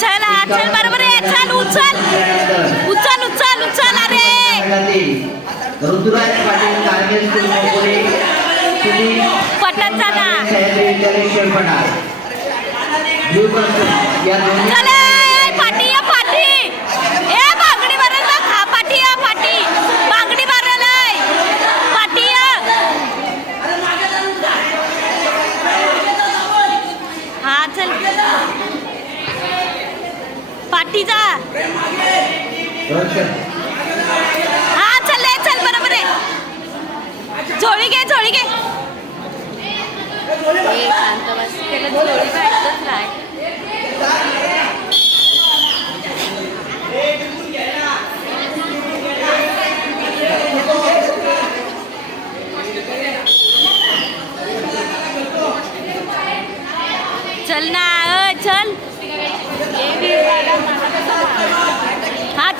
चल चल बरोबर आहे चल उचल. उचल उचल उचल अरे पटत हत्तीचा हा चल चल बरोबर आहे. झोळी घे झोळी घे. चल ना चल. 好给你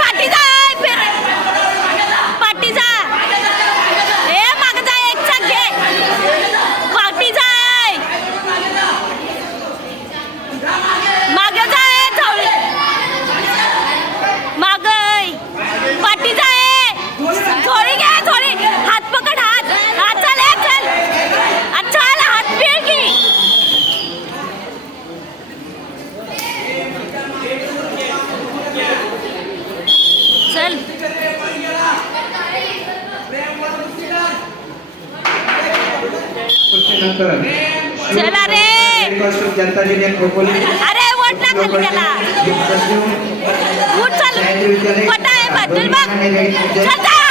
ผัด नंतर चला रे. जनता दिल्या खोपोली अरे वोट लागल त्याला. वोट चालू. पटा आहे बद्दल बघ. चला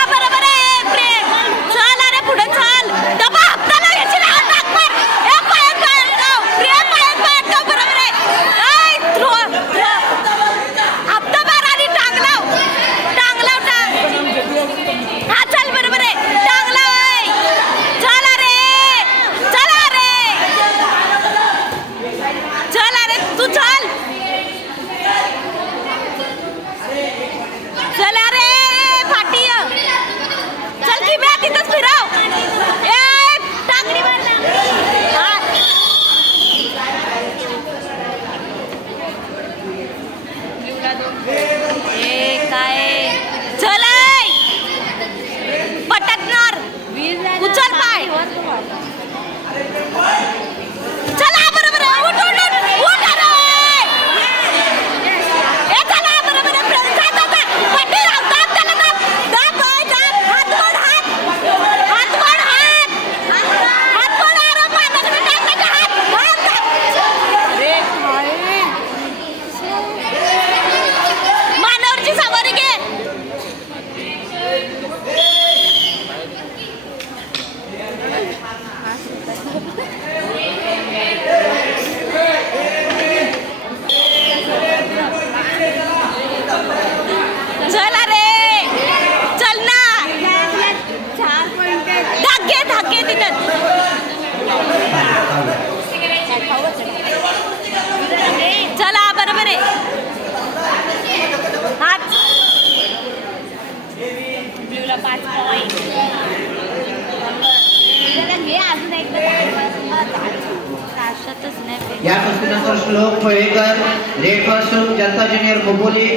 या पुस्तकाचा श्लोक फळेकर रेडपासून जनता ज्युनियर बोबोली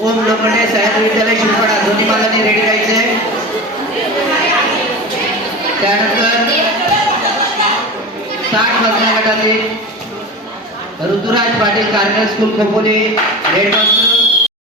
ओम लोखंडे सायन्स विद्यालय शिंपडा दोन्ही मालाने रेडी राहायचे. त्यानंतर साठ वाजण्या गटातील ऋतुराज पाटील कार्मिक स्कूल खोपोली रेडपासून